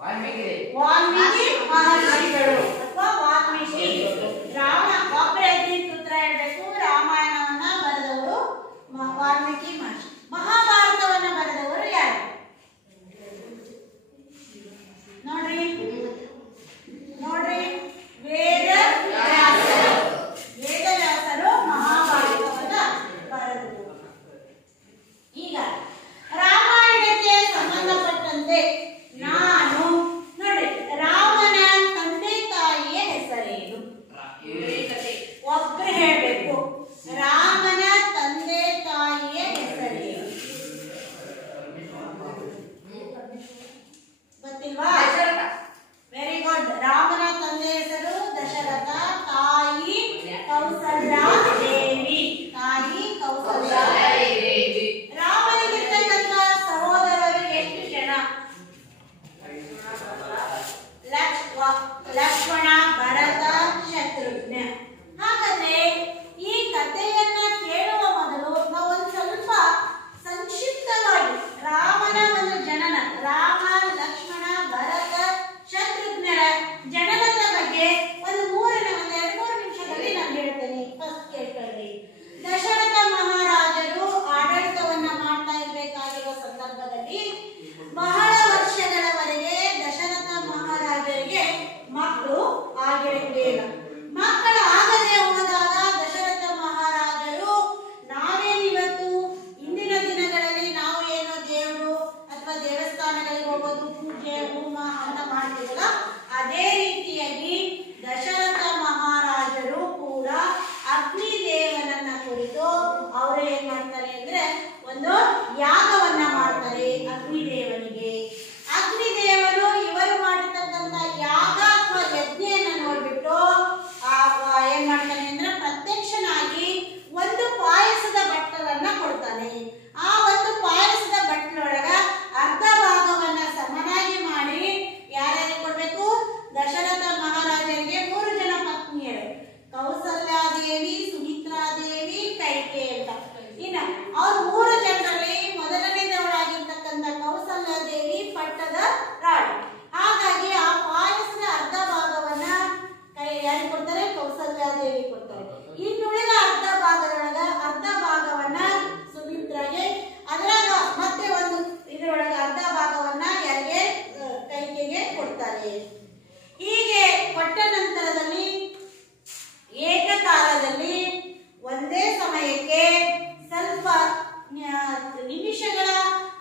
ವಾಲ್ಮೀಕಿ ಮಹರ್ಷಿಗಳು ಅಥವಾ ವಾಲ್ಮೀಕಿ. ರಾಮ ಒಬ್ಬರೇ ಉತ್ತರ ಹೇಳಬೇಕು. ರಾಮಾಯಣವನ್ನ ಬರೆದವರು ವಾಲ್ಮೀಕಿ ಮಹರ್ಷಿ. ಮಹಾಭಾರತವನ್ನ ಬರೆದವರು ಯಾರು ನೋಡ್ರಿ ನೋಡ್ರಿ? ವೇದವ್ಯಾಸರು ಮಹಾಭಾರತವನ್ನ ಬರೆದರು. ಈಗ ರಾಮಾಯಣಕ್ಕೆ ಸಂಬಂಧಪಟ್ಟಂತೆ ನಾನು ನೋಡಿ, ರಾಮನ ತಂದೆ ತಾಯಿಯ ಹೆಸರೇನು? ಒಬ್ರು ಹೇಳ್ಬೇಕು. ರಾಮನ ತಂದೆ ತಾಯಿಯ ಹೆಸರೇನು ಗೊತ್ತಿಲ್ವಾ? Very good. ರಾಮನ ತಂದೆ ಹೆಸರು ದಶರಥ, ತಾಯಿ ಕೌಸಲ್ಯಾ ದೇವಿ. ತಾಯಿ ಕೌಸಲ್ಯಾ ದೇವಿ. ರಾಮನಿಗಿರ್ತಕ್ಕಂಥ ಸಹೋದರರು ಎಷ್ಟು ಜನ? ಲಕ್ಷ್ಮಣ, ಭರತ, ಶತ್ರುಘ್ನ. ಹಾಗಾದ್ರೆ ಈ ಕಥೆಯನ್ನ ಕೇಳುವ ಮೊದಲು ನಾವು ಒಂದು ಸ್ವಲ್ಪ ಸಂಕ್ಷಿಪ್ತವಾಗಿ ರಾಮನ ಒಂದು ಜನನ, ರಾಮ, ಲಕ್ಷ್ಮಣ, ಭರತ, ಶತ್ರುಘ್ನರ ಜನನದ ಬಗ್ಗೆ ಒಂದು 2-3 ನಿಮಿಷದಲ್ಲಿ ನಾನು ಹೇಳ್ತೇನೆ. ಫಸ್ಟ್ ಕೇಳ್ಕೊಳ್ಳಿ. ದಶರಥ ಮಹಾರಾಜರು ಆಡಳಿತವನ್ನ ಮಾಡ್ತಾ ಇರಬೇಕಾಗಿರುವ ಸಂದರ್ಭದಲ್ಲಿ ಬಹಳ ವರ್ಷಗಳವರೆಗೆ ದಶರಥ ಮಹಾರಾಜರಿಗೆ ಮಕ್ಕಳು ಆಗಿರಲಿಲ್ಲ. ಮಕ್ಕಳು ಆಗದೆ ಹೋದಾಗ ದಶರಥ ಮಹಾರಾಜರು ನಾವೇನಿವತ್ತು ಇಂದಿನ ದಿನಗಳಲ್ಲಿ ನಾವು ಏನೋ ದೇವರು ಅಥವಾ ದೇವಸ್ಥಾನಗಳಿಗೆ ಹೋಗೋದು, ಪೂಜೆ ಹೋಮ ಅಂತ ಮಾಡ್ತೀವಲ್ಲ, ಅದೇ ರೀತಿಯಾಗಿ ದಶರಥ ಮಹಾರಾಜರು ಕೂಡ ಅಗ್ನಿದೇವನನ್ನ ಕುರಿತು ಅವರು ಏನ್ ಮಾಡ್ತಾರೆ ಅಂದ್ರೆ ಒಂದು ಯಾಗವನ್ನ ಮಾಡ್ತಾರೆ ಅಗ್ನಿದೇವನಿಗೆ. ಅಗ್ನಿದೇವನು ಇವರು ಮಾಡಿರ್ತಕ್ಕಂಥ ಯಾಗ ಅಥವಾ ಯಜ್ಞೆಯನ್ನ ನೋಡ್ಬಿಟ್ಟು ಏನ್ ಮಾಡ್ತಾನೆ ಅಂದ್ರೆ ಪ್ರತ್ಯಕ್ಷನಾಗಿ ಒಂದು ಪಾಯಸದ ಬಟ್ಟಲನ್ನ ಕೊಡ್ತಾನೆ. ಆ ಒಂದು ಪಾಯಸದ ಬಟ್ಟಲೊಳಗ ಅರ್ಧ ಭಾಗವನ್ನ ಸಮನಾಗಿ ಮಾಡಿ ಯಾರ್ಯಾರಿಗೆ ಕೊಡ್ಬೇಕು? ದಶರಥ ಮಹಾರಾಜರಿಗೆ 3 ಜನ ಪತ್ನಿಯರು, ಕೌಸಲ್ಯಾದೇವಿ, ಸುಮಿತ್ರಾದೇವಿ, ಕೈಕೇಯಿ ಅಂತ. ಇನ್ನ ಅವ್ರ 3 ಜನರಲ್ಲಿ ಮೊದಲನೇದವಳಾಗಿರ್ತಕ್ಕಂಥ ಕೌಸಲ್ಯಾದೇವಿ ಪಟ್ಟದ ರಾಣಿ. ಹಾಗಾಗಿ ಆ ಪಾಯಸದ ಅರ್ಧ ಭಾಗವನ್ನ ಯಾರಿಗೆ ಕೊಡ್ತಾರೆ? ಕೌಸಲ್ಯಾದೇವಿ ಕೊಡ್ತಾರೆ. ಇನ್ನುಳಿದ ಅರ್ಧ ಭಾಗದೊಳಗ ಅರ್ಧ ಭಾಗವನ್ನ ಸುಮಿತ್ರಾಗೆ, ಅದ್ರಾಗ ಮತ್ತೆ ಒಂದು ಇದರೊಳಗ ಅರ್ಧ ಭಾಗವನ್ನ ಯಾರಿಗೆ? ಕೈಕೇಯಿಗೆ ಕೊಡ್ತಾರೆ. ಹೀಗೆ ಕೊಟ್ಟ ನಂತರದಲ್ಲಿ ಏಕಕಾಲದಲ್ಲಿ ಒಂದೇ ಸಮಯಕ್ಕೆ ಸ್ವಲ್ಪ ನಿಮಿಷಗಳ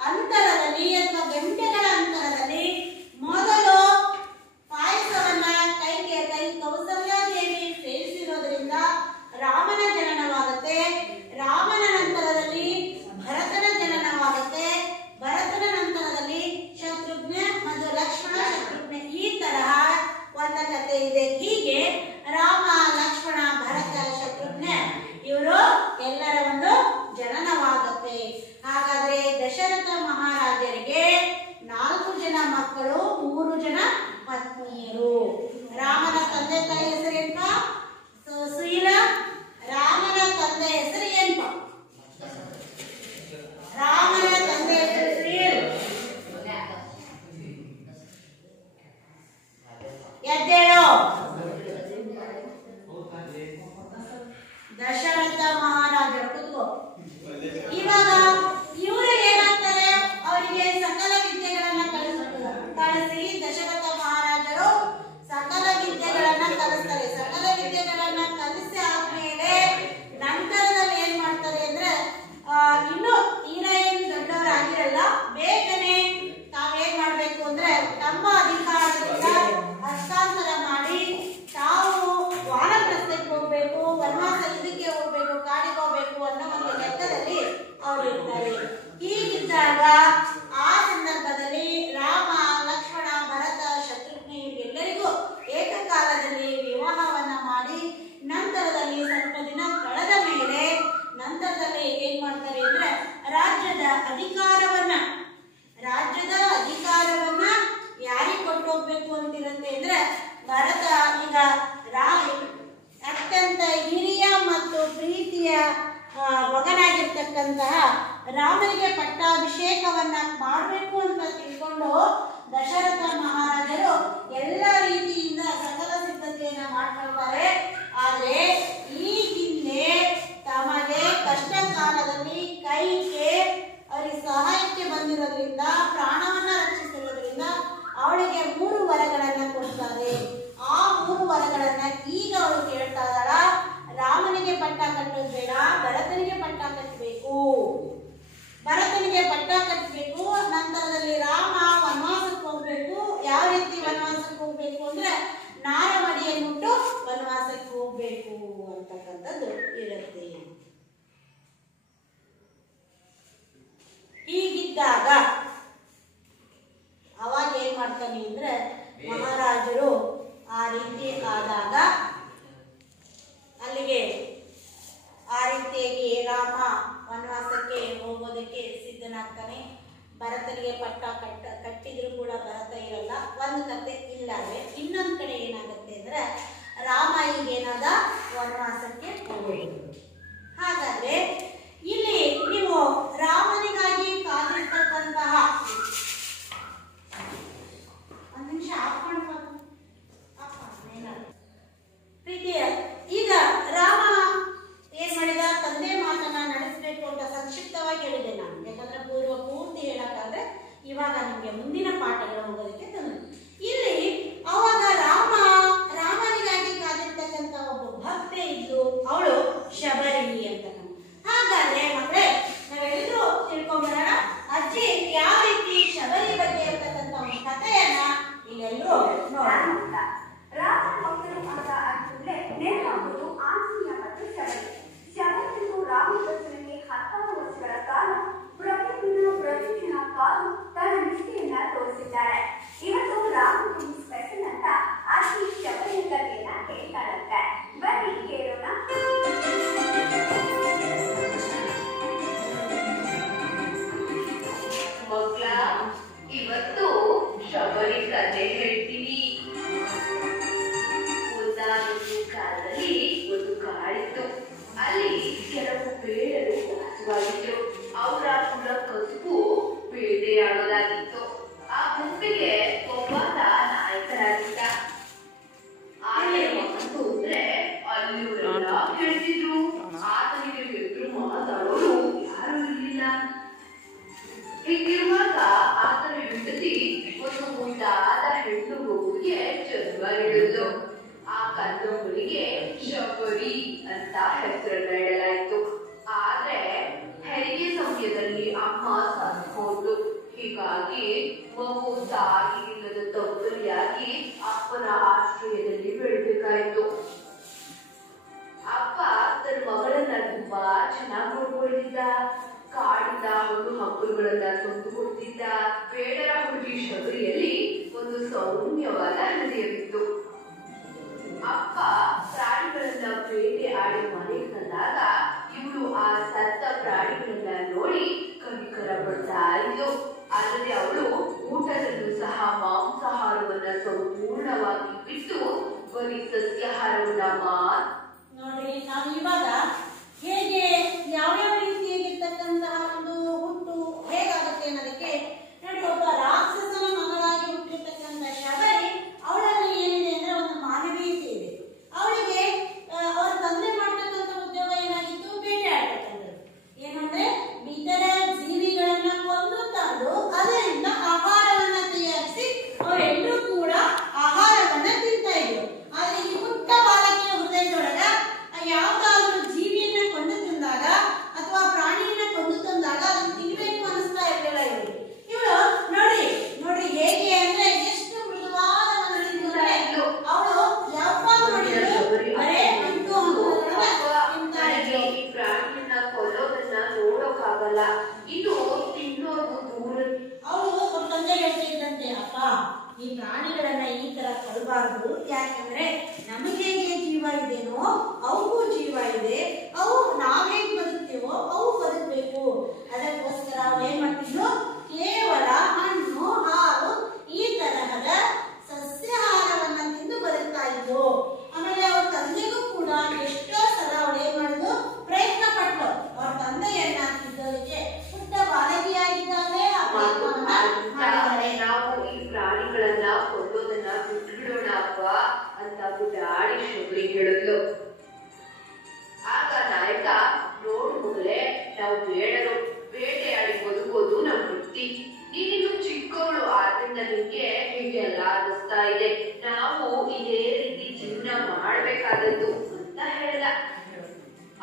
ಅಂತರದಲ್ಲಿ ಅಥವಾ ಗಂಟೆಗಳ ಅಂತರದಲ್ಲಿ ಮೊದಲು ಪಾಯಸವನ್ನ ಕೌಸಲ್ಯಾದೇವಿ ಸೇರಿಸಿರೋದ್ರಿಂದ ರಾಮನ ಜನನವಾಗುತ್ತೆ. ರಾಮನ ನಂತರದಲ್ಲಿ ಭರತನ ಜನನವಾಗುತ್ತೆ. ಭರತನ ನಂತರದಲ್ಲಿ ಶತ್ರುಘ್ನ ಮತ್ತು ಲಕ್ಷ್ಮಣ, ಶತ್ರುಘ್ನ, ಈ ತರಹ ಒಂದು ಕಥೆ ಇದೆ. ಹೀಗೆ ರಾಮ, ಲಕ್ಷ್ಮಣ, ಭರತ, ಶತ್ರುಘ್ನ ಇವರು ಎಲ್ಲರ ಒಂದು ಜನನವಾಗುತ್ತೆ. ಹಾಗಾದ್ರೆ ದಶರಥ ಮಹಾರಾಜರಿಗೆ 4 ಜನ ಮಕ್ಕಳು, 3 ಜನ ಪತ್ನಿಯರು. ರಾಮನ ತಂದೆ ತಾಯಿ ಹೆಸರೇನ್ಪ? ಸುಶೀಲ. ರಾಮನ ತಂದೆ ಹೆಸರು ಏನ್ಪ? ರಾಮನ ತಂದೆ ಹೆಸರು ಸುಶೀಲ್. ಎದ್ದೇಳೋ. ದಶರಥ ಮಹಾರಾಜರು ಕೂತ್ಕೋ. ಇವಾಗ ಇವರು ಏನಾಗ್ತಾರೆ? ಅವರಿಗೆ ಸಕಲ ವಿದ್ಯೆಗಳನ್ನ ಕಲಿಸಿ ದಶರಥ ಮಹಾರಾಜರು ಸಕಲ ವಿದ್ಯೆಗಳನ್ನ ಕಲಿಸ್ತಾರೆ. ಸಕಲ ವಿದ್ಯೆಗಳನ್ನ ಕಲಿಸಿ ಆದ್ಮೇಲೆ ನಂತರದಲ್ಲಿ ಏನ್ ಮಾಡ್ತಾರೆ ಅಂದ್ರೆ ಇನ್ನು ತೀರಾ ಏನು ದೊಡ್ಡವರಾಗಿರಲ್ಲ, ಬೇಗನೆ ತಾವೇನ್ ಮಾಡ್ಬೇಕು ಅಂದ್ರೆ ತಮ್ಮ ಅಧಿಕಾರದಿಂದ ಹಸ್ತಾಂತರ ಮಾಡಿ ತಾವು ವಾನಪ್ರಸ್ಥಕ್ಕೆ ಹೋಗ್ಬೇಕು, ವನವಾಸ ಇದಕ್ಕೆ ಹೋಗ್ಬೇಕು, ಕಾಡಿಗೆ ಹೋಗ್ಬೇಕು ಅನ್ನೋ ಒಂದು ಲೆಕ್ಕದಲ್ಲಿ ಅವರು ಇರ್ತಾರೆ. ಹೀಗಿದ್ದಾಗ ಆ ಸಂದರ್ಭದಲ್ಲಿ ರಾಮ, ಲಕ್ಷ್ಮಣ, ಭರತ, ಶತ್ರುಘ್ನ ಇವರಿಗೆಲ್ಲರಿಗೂ ಏಕಕಾಲದಲ್ಲಿ ವಿವಾಹವನ್ನ ಮಾಡಿ ನಂತರದಲ್ಲಿ ಸ್ವಲ್ಪ ದಿನ ಕಳೆದ ಮೇಲೆ ನಂತರದಲ್ಲಿ ಏನ್ ಮಾಡ್ತಾರೆ ಅಂದ್ರೆ ರಾಜ್ಯದ ಅಧಿಕಾರವನ್ನ ಯಾರಿಗೆ ಕೊಟ್ಟು ಹೋಗ್ಬೇಕು ಅಂತಿರುತ್ತೆ ಅಂದ್ರೆ ಭರತ ಈಗ ಅತ್ಯಂತ ಹಿರಿಯ ಮತ್ತು ಪ್ರೀತಿಯ ಮಗನಾಗಿರ್ತಕ್ಕಂತಹ ರಾಮನಿಗೆ ಪಟ್ಟಾಭಿಷೇಕವನ್ನ ಮಾಡಬೇಕು ಅಂತ ತಿಳ್ಕೊಂಡು ದಶರಥ ಮಹಾರಾಜ ಅವಳಿಗೆ 3 ವರಗಳನ್ನ ಕೊಡ್ತಾರೆ. ಆ 3 ವರಗಳನ್ನ ಈಗ ಅವಳು ಕೇಳ್ತಾ ಇದ್ದಾಳ. ರಾಮನಿಗೆ ಪಟ್ಟ ಕಟ್ಟೋದು ಬೇಡ, ಭರತನಿಗೆ ಪಟ್ಟ ಕಟ್ಟಬೇಕು. ಭರತನಿಗೆ ಪಟ್ಟ ಕಟ್ಟಬೇಕು. ನಂತರದಲ್ಲಿ ರಾಮ ವನವಾಸಕ್ಕೆ ಹೋಗ್ಬೇಕು. ಯಾವ ರೀತಿ ವನವಾಸಕ್ಕೆ ಹೋಗ್ಬೇಕು ಅಂದ್ರೆ ನಾರಮಡಿಯನ್ನುಟ್ಟು ವನವಾಸಕ್ಕೆ ಹೋಗ್ಬೇಕು ಅಂತಕ್ಕಂಥದ್ದು ಇರುತ್ತೆ. ಹೀಗಿದ್ದಾಗ ಅವಾಗ ಏನ್ ಮಾಡ್ತಾನೆ ಅಂದ್ರೆ ಮಹಾರಾಜರು ಆ ರೀತಿ ಆದಾಗ ಅಲ್ಲಿಗೆ ಆ ರೀತಿಯಾಗಿ ರಾಮ ವನವಾಸಕ್ಕೆ ಹೋಗೋದಕ್ಕೆ ಸಿದ್ಧನಾಗ್ತಾನೆ. ಭರತನಿಗೆ ಪಟ್ಟ ಕಟ್ಟಿದ್ರು ಕೂಡ ಭರತ ಇರಲ್ಲ. ಒಂದು ಕತೆ ಇಲ್ಲವೇ ಇನ್ನೊಂದು ಕಡೆ ಏನಾಗುತ್ತೆ ಅಂದ್ರೆ ರಾಮ ಈಗೇನಾದ ವನವಾಸಕ್ಕೆ ಹೋಗೋದು. ಹಾಗಾದ್ರೆ ಇಲ್ಲಿ ನೀವು ರಾಮನಿಗಾಗಿ ಕಾದಿರ್ತಕ್ಕಂತಹ ಒಂದು ನಿಮಿಷ ಪ್ರೀತಿಯ ಈಗ ರಾಮ ಏನ್ ಮಾಡಿದ, ತಂದೆ ಮಾತನ್ನ ನಡೆಸಬೇಕು ಅಂತ ಸಂಕ್ಷಿಪ್ತವಾಗಿ ಹೇಳಿದೆ ನಾನು. ಯಾಕಂದ್ರೆ ಪೂರ್ತಿ ಹೇಳಕ್ಕಾದ್ರೆ ಇವಾಗ ನಿಮ್ಗೆ ಮುಂದಿನ ಪಾಠಗಳು ಹೋಗೋದಕ್ಕೆ ತಂದೆ. ಇಲ್ಲಿ ಅವಾಗ ರಾಮನಿಗಾಗಿ ಕಾದಿರ್ತಕ್ಕಂಥ ಒಬ್ಬ ಭಕ್ತೆ ಇದ್ದು, ಅವಳು ಶಬರಿ ಅಂತ. ಹಾಗಾದ್ರೆ ಮಕ್ಕಳೇ ನಾವೆಲ್ಲರೂ ತಿಳ್ಕೊಂಬರೋಣ. ಅಜ್ಜಿ ಯಾವ ರೀತಿ ಶಬರಿ ಬಗ್ಗೆ ಇರ್ತಕ್ಕಂಥ ಒಂದು ಕಥೆಯನ್ನ ಇಲ್ಲೆಲ್ಲರೂ ನೋಡೋಣ. ರಾಮನ ಭಕ್ತರು ಅಂತ ಅಂದ್ಕೂಡಲೇ ನೆನಪಾಗುವುದು ಆಂಜನೇಯ ಮತ್ತು ಶಬರಿ. ಶಬರಿಯು ರಾಮಭಕ್ತನಿಗೆ 16 ವರ್ಷಗಳ ಕಾಲ ಪ್ರತಿದಿನ ಪ್ರತಿಕ್ಷಣ ಕಾದು ತನ್ನ ನಿಷ್ಠೆಯನ್ನ ತೋರಿಸಿದ್ದಾರೆ. ಇವತ್ತು ರಾಮನಿಗೆ ಸ್ಪೆಷಲ್ ಅಂತ ಆಕೆ ಶಬರಿಯ ಕಥೆಯನ್ನ ಹೇಳ್ತಾಳಂತೆ. ಬನ್ನಿ ಕೇಳೋಣ. ಮಕ್ಕಳ, ಇವತ್ತು ಶಬರಿ ಕಥೆ ಹೇಳ್ತೀನಿ. ಒಂದಾನೊಂದು ಕಾಲದಲ್ಲಿ ಒಂದು ಕಾಡಿತ್ತು. ಅಲ್ಲಿ ಕೆಲವು ಬೇಡರು ವಾಸವಾಗಿದ್ರು. ಅವರ ಕುಲ ಕಸುಬು ಬೇಟೆಯಾಡೋದಾಗಿತ್ತು. ಆ ಗುಂಪಿಗೆ ಒಬ್ಬಾತ ನಾಯಕರಾಗಿದ್ದ. ಆದ್ರೆ ಮನಸ್ಸು ಅಂದ್ರೆ ಅಲ್ಲಿಯವರೆಲ್ಲ ಹೇಳ್ತಿದ್ರು. ಆತನಿಗೆ ಎದುರು ಮಾತಾಡೋರು ಯಾರು ಇರಲಿಲ್ಲ. ಹೀಗಿರುವಾಗ ಆತನ ಹೆಂಡತಿ ಒಂದು ಮುದ್ದಾದ ಹೆಣ್ಣು ಮಗುವಿಗೆ ಜನ್ಮ ನೀಡಿದ್ಲು. ಆ ಕಂದಮ್ಮನಿಗೆ ಶಬರಿ ಅಂತ ಹೆಸರನ್ನ ಇಡಲಾಯಿತು. ಆದ್ರೆ ಹೆರಿಗೆ ಸಮಯದಲ್ಲಿ ಅಮ್ಮ ಸತ್ತೋದ್ಲು. ಹೀಗಾಗಿ ಮಗು ತಾಯಿ ಇಲ್ಲದ ತಬ್ಬಲಿಯಾಗಿ ಅಪ್ಪನ ಆಶ್ರಯದಲ್ಲಿ ಬೆಳಬೇಕಾಯಿತು. ಅಪ್ಪ ತನ್ನ ಮಗಳನ್ನ ತುಂಬಾ ಚೆನ್ನಾಗಿ ನೋಡ್ಕೊಳ್ತಿದ್ದ. ಕಾಡಿಂದ ಹಣ್ಣು ಹಂಪಲುಗಳನ್ನ ತಂದು ಕೊಡ್ತಿದ್ದ. ಬೇಡರ ಹುಡುಗಿ ಶಬರಿಯಲ್ಲಿ ಒಂದು ಸೌಮ್ಯವಾದ ಹೃದಯವಿತ್ತು. ಅಪ್ಪ ಪ್ರಾಣಿಗಳನ್ನ ಬೇಟೆ ಆಡಿ ಮನೆಗೆ ತಂದಾಗ ಇವಳು ಆ ಸತ್ತ ಪ್ರಾಣಿಗಳನ್ನ ನೋಡಿ ಕನಿಕರ ಪಡ್ತಾ ಇದ್ಲು. ಅಲ್ಲದೆ ಅವಳು ಊಟದಲ್ಲೂ ಸಹ ಮಾಂಸಾಹಾರವನ್ನ ಸಂಪೂರ್ಣವಾಗಿ ಬಿಟ್ಟು ಬರೀ ಸಸ್ಯಾಹಾರವನ್ನ ನೋಡ್ರಿ. ನಾವು ಇವಾಗ ಹೇಗೆ ಯಾವ್ಯಾವ ರೀತಿಯಾಗಿರ್ತಕ್ಕಂತಹ ಒಂದು ಹುಟ್ಟು ಹೇಗಾಗುತ್ತೆ ಅನ್ನೋದಕ್ಕೆ ನೋಡಿ. ಒಬ್ಬ ರಾಕ್ಷಸನ ಮಗಳಾಗಿ ಹುಟ್ಟಿರ್ತಕ್ಕಂಥ ಶಬರಿ, ಅವಳಲ್ಲಿ ಏನಿದೆ ಅಂದ್ರೆ ಒಂದು ಮಾನವೀಯತೆ ಇದೆ. ಅವಳಿಗೆ ಅವರ ತಂದೆ ಮಾಡ್ತಕ್ಕಂಥ ಉದ್ಯೋಗ ಏನಾಗಿತ್ತು, ಬೇಟೆ ಆಡ್ತಕ್ಕಂಥದ್ದು. ಏನಂದ್ರೆ ಇತರ ಜೀವಿಗಳನ್ನ ಕೊಂದು ತಂದು ಅದರಿಂದ ಆಹಾರವನ್ನ ತಯಾರಿಸಿ ಅವರೆಲ್ಲರೂ ಕೂಡ ಆಹಾರವನ್ನ ತಿಂತಾ ಇದ್ರು. ಆದ್ರೆ ಈ ಪುಟ್ಟ ಬಾಲಕಿಯ ಹೃದಯದೊಳಗ ಯಾವ್ದಾದ್ರು ಜೀವಿಯನ್ನ ಕೊಂದು ತಿಂದಾಗ ಅಥವಾ ಪ್ರಾಣಿಯನ್ನ ಕೊಂದು ತಂದಾಗ ಅದನ್ನ ತಿನ್ಬೇಕು ಅನಿಸ್ತಾ ಇರಲಿಲ್ಲ ಇವಳು. ಇವಳು ನೋಡಿ ಹೇಗೆ ಅಂದ್ರೆ ಎಷ್ಟು ಮೃದುವಾದ ಮನಸ್ಸಿದ್ದು. ಅವಳು ಯಾವಾಗ ನೋಡಿದ್ರು ಬರೇ ಅಂಟು ಈ ಪ್ರಾಣಿಯನ್ನ ಕೊಲ್ಲೋದನ್ನ ನೋಡೋಕ್ಕಾಗಲ್ಲ, ಇದು ತಿನ್ನೋದು ದೂರ. ಅವಳು ತಂದೆ ಹೇಳ್ತಿದ್ದಂತೆ, ಅಪ್ಪ ಈ ಪ್ರಾಣಿಗಳನ್ನ ಈ ತರ ಕೊಡಬಾರದು. ಯಾಕಂದ್ರೆ ನಮಗೆ ಹೇಗೆ ಜೀವ ಇದೆನೋ ಅವಕ್ಕೂ ಜೀವ ಇದೆ. ಅವು ನಾವ್ ಹೇಗ್ ಬದುಕ್ತೀವೋ ಅವು ಬದುಕಬೇಕು. ಅದಕ್ಕೋಸ್ಕರ ಅವ್ರು ಏನ್ ಮಾಡ್ತಿದ್ರು, ಕೇವಲ ಹಣ್ಣು ಹಾಲು ಈ ತರಹದ ಸಸ್ಯಾಹಾರವನ್ನ ತಿಂದು ಬದುಕ್ತಾ ಇದ್ರು. ಆಮೇಲೆ ಅವ್ರ ತಂದೆಗೂ ಕೂಡ ಎಷ್ಟೋ ಸಲ ಅವಳು ಏನ್ ಮಾಡುದು, ಪ್ರಯತ್ನ ಪಟ್ಲು ಅವ್ರ ತಂದೆಯನ್ನ ತಿದ್ದೋದಕ್ಕೆ. ಪುಟ್ಟ ಬಾಲಕಿಯಾಗಿದ್ದಾಳೆ ನಾವು ಈ ಪ್ರಾಣಿಗಳನ್ನ ಕೊಲ್ಲೋದನ್ನ ಬಿಟ್ಬಿಡೋಣ ಅಪ್ಪ ಅಂತ ಪುಟಾಡಿ ಶಬರಿ ಹೇಳಿದ್ಲು. ಆಗ್ತಾ ಇದೆ, ನಾವು ಇದೇ ರೀತಿ ಜೀವನ ಮಾಡ್ಬೇಕಾದದ್ದು ಅಂತ ಹೇಳ್ದ.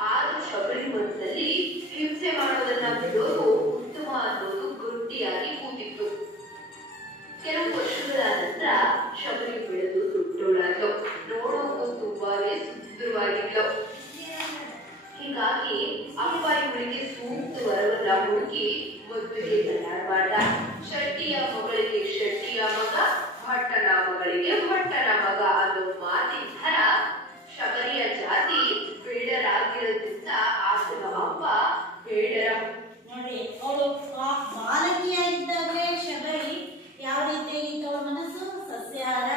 ಆದ್ರೂ ಶಬರಿ ಮನಸ್ಸಲ್ಲಿ ಹಿಂಸೆ ಮಾಡೋದನ್ನ ಬಿಡೋದು ಉತ್ತಮ ಅನ್ನೋದು ಗಟ್ಟಿಯಾಗಿ ಕೂತಿತ್ತು. ಕೆಲವು ವರ್ಷಗಳ ನಂತರ ಶಬರಿ ಬೆಳೆದು ದೊಡ್ಡೋಳಾದ್ಲು. ನೋಡೋಕು ತುಂಬಾನೇ ಸುಂದರವಾಗಿದ್ಲು. ಹೀಗಾಗಿ ಅಪ್ಪ ಇವಳಿಗೆ ಸೂಕ್ತ ವರವನ್ನ ಹುಡುಕಿ ಮದುವೆಗೆ ತಯಾರು ಮಾಡ್ದ. ಶೆಟ್ಟಿಯ ಮಗಳಿಗೆ ಶೆಟ್ಟಿಯ ಮಗ, ಭಟ್ಟನ ಮಗಳಿಗೆ ಭಟ್ಟನ ಮಗ ಅನ್ನೋ ಮಾತಿನ ಥರ ಶಬರಿಯ ಜಾತಿ ಬೇಡರಾಗಿರೋದ್ರಿಂದ ಆತನ ಅಪ್ಪ ಬೇಡರ. ನೋಡಿ, ಅವಳು ಬಾಲಕಿಯಾಗಿದ್ದಾಗಲೇ ಶಬರಿ ಯಾವ ರೀತಿಯಾಗಿತ್ತು ಅವಳ ಮನಸ್ಸು. ಸಸ್ಯಾಹಾರ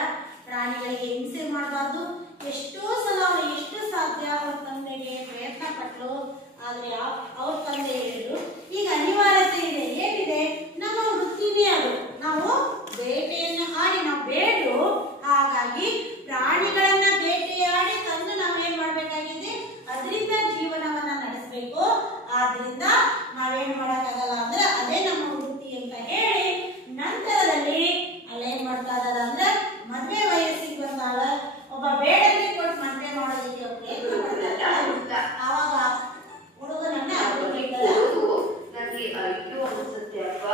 ಪ್ರಾಣಿಗಳಿಗೆ ಹಿಂಸೆ ಮಾಡಬಾರ್ದು. ಎಷ್ಟೋ ಸಲ ಅವಳು ಎಷ್ಟು ಸಾಧ್ಯ ಅವ್ರ ತಂದೆಗೆ ಪ್ರಯತ್ನ ಪಟ್ಟಳು. ಆದ್ರೆ ಅವ್ರ ತಂದೆ ಹೇಳಿದ್ರು, ಈಗ ಅನಿವಾರ್ಯತೆ ಇದೆ, ಏನಿದೆ, ನಮ್ಮ ವೃತ್ತಿನೇ ಅದು, ನಾವು ಬೇಟೆಯನ್ನು ಆಡಿ ನಾವು ಬೇಡರು, ಹಾಗಾಗಿ ಪ್ರಾಣಿಗಳನ್ನ ಬೇಟೆಯಾಡಿ ತಂದು ನಾವೇನ್ ಮಾಡ್ಬೇಕಾಗಿದೆ, ಅದರಿಂದ ಜೀವನವನ್ನ ನಡೆಸಬೇಕು. ಆದ್ರಿಂದ ನಾವೇನ್ ಮಾಡಕ್ಕಾಗಲ್ಲ ಅಂದ್ರೆ ಅದೇ ನಮ್ಮ ವೃತ್ತಿ ಅಂತ ಹೇಳಿ ನಂತರದಲ್ಲಿ ಅಲ್ಲೇನ್ ಮಾಡ್ತಾ ಇದಾರೆ ಅಂದ್ರೆ ಮದ್ವೆ ವಯಸ್ಸಿಗೆ ಬಂದಾಳ ಒಬ್ಬ ಬೇಡರಿಗೆ ಕೊಟ್ಟು ಮದ್ವೆ ಮಾಡೋದಕ್ಕೆ ಪ್ರಯತ್ನ ಮಾಡ್ತಾರೆ. ಆವಾಗ ಹುಡುಗನನ್ನ ನನಗೆ ಅಯ್ಯೋ ಅನ್ಸುತ್ತೆ ಅಪ್ಪ,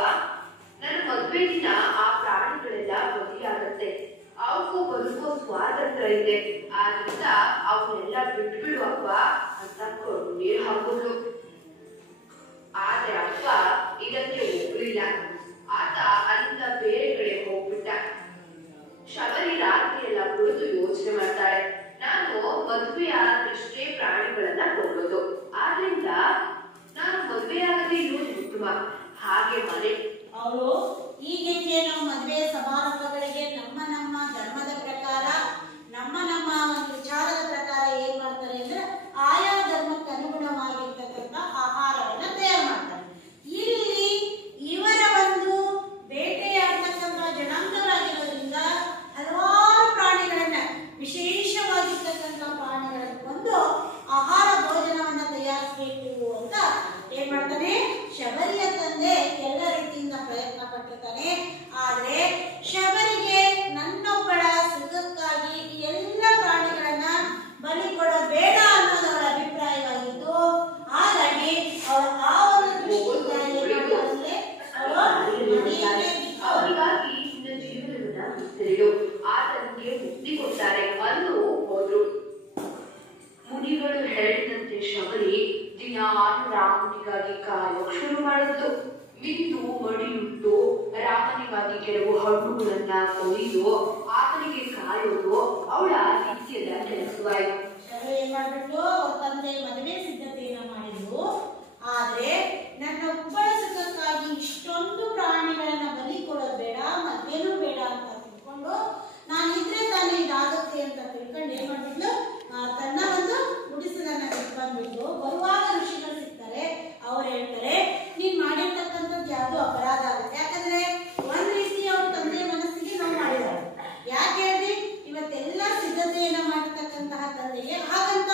ನನ್ನ ಮದ್ವೆ ದಿನ ಆ ಪ್ರಾಣಿಗಳೆಲ್ಲ ಬದಿಯಾಗತ್ತೆ, ಅವಕ್ಕೂ ಬದುಕೋ ಸ್ವಾತಂತ್ರ್ಯ ಇದೆ, ಆದ್ರಿಂದ ಅವನ್ನೆಲ್ಲ ಬಿಟ್ಬಿಡುವಪ್ಪ ಅಂತ ಕೊಂಡೇ ಹಾಕೋದು. ಆದ್ರೆ ಅಪ್ಪ ಇದಕ್ಕೆ ಒಪ್ಪಿಲ್ಲ. ಆತ ಅಲ್ಲಿಂದ ಬೇರೆ ಕಡೆ ಹೋಗ್ಬಿಟ್ಟ. ಶಬರಿ ರಾತ್ರಿ ಎಲ್ಲ ಕುಳಿತು ಯೋಚನೆ ಮಾಡ್ತಾಳೆ, ನಾನು ಮದುವೆಯಾದಷ್ಟೇ ಪ್ರಾಣಿಗಳನ್ನ ಕೊಲ್ಲೋದು, ಆದ್ರಿಂದ ನಾನು ಮದುವೆಯಾಗದೆ ಇರುವುದು ಉತ್ತಮ. ಹಾಗೆ ಮನೆ ಅವರು ಈಗೇಕೆ ನಾವು ಮದುವೆ ಸಮಾರಂಭಗಳಿಗೆ ನಮ್ಮ ನಮ್ಮ ಧರ್ಮದ ಪ್ರಕಾರ ನಮ್ಮ ಒಂದು ವಿಚಾರದ ಪ್ರಕಾರ ಏನ್ ಮಾಡ್ತಾರೆ ಅಂದ್ರೆ ಆಯಾ ಧರ್ಮಕ್ಕೆ ಅನುಗುಣವಾಗಿರ್ತಕ್ಕಂಥ ಆಹಾರವನ್ನ ತಯಾರು ಮಾಡ್ತಾರೆ. ಇಲ್ಲಿ ಇವರ ಒಂದು ಬೇಟೆಯಾಡ್ತಕ್ಕಂಥ ಜನಾಂಗರಾಗಿರೋದ್ರಿಂದ ಹಲವಾರು ಪ್ರಾಣಿಗಳನ್ನ, ವಿಶೇಷವಾಗಿರ್ತಕ್ಕಂಥ ಪ್ರಾಣಿಗಳನ್ನು ಕೊಂದು ಆಹಾರ ಭೋಜನವನ್ನ ತಯಾರಿಸಬೇಕು ಅಂತ ಏನ್ ಮಾಡ್ತಾನೆ ಶಬರಿಯ ತಂದೆ ಎಲ್ಲ ರೀತಿಯಿಂದ ಪ್ರಯತ್ನ ಪಟ್ಟಿರ್ತಾನೆ. ಆದ್ರೆ ಶಬರಿಗೆ ನನ್ನೊಬ್ಬಳ ಸುಖಕ್ಕಾಗಿ ಎಲ್ಲ ಪ್ರಾಣಿಗಳನ್ನ ಬಲಿ ಕೊಡೋದು ಬೇಡ ಅನ್ನೋದು ಅವಳ ಅಭಿಪ್ರಾಯವಾಗಿತ್ತು. ಹಾಗಾಗಿ ಅವಳ ಆ ಒಂದು ಅವರಿಗಾಗಿ ಇನ್ನ ಜೀವನವನ್ನ ಬಿಸಿರಿಡು ಆತನಿಗೆ ಮುಕ್ತಿ ಕೊಡ್ತಾರೆ ಅಂದು ಹೋದ್ರು. ಮುನಿಗಳು ಹೇಳಿದಂತೆ ಶಬರಿ ದಿನ ರಾಮನಿಗಾಗಿ ಕಾಯೋಕ್ ಶುರು ಮಾಡಿದ್ದು. ಮಿಂದು ಮಡಿಯುಟ್ಟು ರಾಮನಿಗಾಗಿ ಕೆಲವು ಹಣ್ಣುಗಳನ್ನ ಕೊಯ್ದು ಆತನಿಗೆ ಕಾಯೋದು ಅವಳ ನಿತ್ಯದ ಕೆಲಸವಾಯಿತು. ಏನ್ ಮಾಡ್ಬಿಟ್ಟು ಅವ್ರ ತಂದೆ ಮದುವೆ ಸಿದ್ಧತೆಯನ್ನ ಮಾಡಿದ್ರು. ಆದ್ರೆ ನನ್ನ ಒಬ್ಬಳ ಸುಖಕ್ಕಾಗಿ ಇಷ್ಟೊಂದು ಪ್ರಾಣಿಗಳನ್ನ ಬಲಿ ಕೊಡೋದು ಬೇಡ, ಮದ್ವೆನೂ ಬೇಡ ಅಂತ ತಿಳ್ಕೊಂಡು, ನಾನಿದ್ರೆ ತಾನೇ ಇದಾಗುತ್ತೆ ಅಂತ ತಿಳ್ಕೊಂಡು ಏನ್ ಮಾಡ್ಬಿಟ್ಲು, ತನ್ನ ಒಂದು ಗುಡಿಸಲನ್ನ ಬಂದ್ಬಿಟ್ಟು ಬರುವಾಗ ಋಷಿಗಳು ಸಿಗ್ತಾರೆ. ಅವ್ರು ಹೇಳ್ತಾರೆ, ನೀನ್ ಮಾಡಿರ್ತಕ್ಕಂಥದ್ದು ಯಾವ್ದು ಅಪರಾಧ ಆಗುತ್ತೆ. ಯಾಕಂದ್ರೆ ಒಂದ್ ರೀತಿ ಅವ್ರ ತಂದೆ ಮನಸ್ಸಿಗೆ ನಾವು ಮಾಡಿದ್ದಾರೆ. ಯಾಕೆ ಹೇಳ್ರಿ, ಇವತ್ತೆಲ್ಲ ಸಿದ್ಧತೆಯನ್ನ ಮಾಡಿರ್ತಕ್ಕಂತಹ ತಂದೆಗೆ ಹಾಗಂತ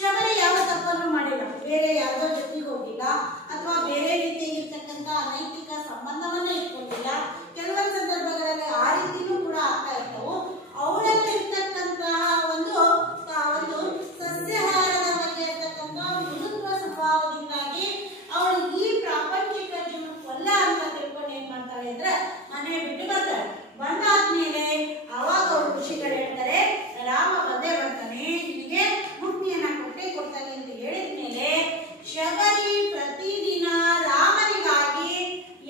ಶಬರಿ ಯಾವ ತಪ್ಪನ್ನು ಮಾಡಿಲ್ಲ, ಬೇರೆ ಯಾವ್ದೋ ಜೊತೆಗೆ ಹೋಗಿಲ್ಲ, ಅಥವಾ ಬೇರೆ ರೀತಿಯಾಗಿರ್ತಕ್ಕಂಥ ಅನೈತಿಕ ಸಂಬಂಧವನ್ನ ಇಟ್ಕೊಂಡಿಲ್ಲ. ಕೆಲವೊಂದು ಸಂದರ್ಭಗಳಲ್ಲಿ ಆ ರೀತಿನೂ ಕೂಡ ಆಗ್ತಾ ಇರ್ತವು. ಅವಳಲ್ಲಿ ಇರ್ತಕ್ಕಂತಹ ಒಂದು ಸಸ್ಯಾಹಾರದ ಬಗ್ಗೆ ಇರ್ತಕ್ಕಂಥ ಮೃದುತ್ವ ಸ್ವಭಾವದಿಂದಾಗಿ ಅವಳು ಈ ಪ್ರಾಪಂಚಿಕ ಜೀವನಕ್ಕಲ್ಲ ಅಂತ ತಿಳ್ಕೊಂಡು ಏನ್ ಮಾಡ್ತಾಳೆ ಅಂದ್ರೆ ಮನೆ ಬಿಟ್ಟು ಬರ್ತಾಳೆ. ಬಂದಾದ್ಮೇಲೆ ಅವಾಗ ಅವ್ರು ಋಷಿಗಳು ಹೇಳ್ತಾರೆ, ರಾಮ ಬಂದೇ ಬರ್ತಾನೆ, ನಿನಗೆ ಮುಕ್ತಿಯನ್ನ ಕೊಡ್ತಾನೆ ಅಂತ ಹೇಳಿದ್ಮೇಲೆ ಶಬರಿ ಪ್ರತಿದಿನ ರಾಮನಿಗಾಗಿ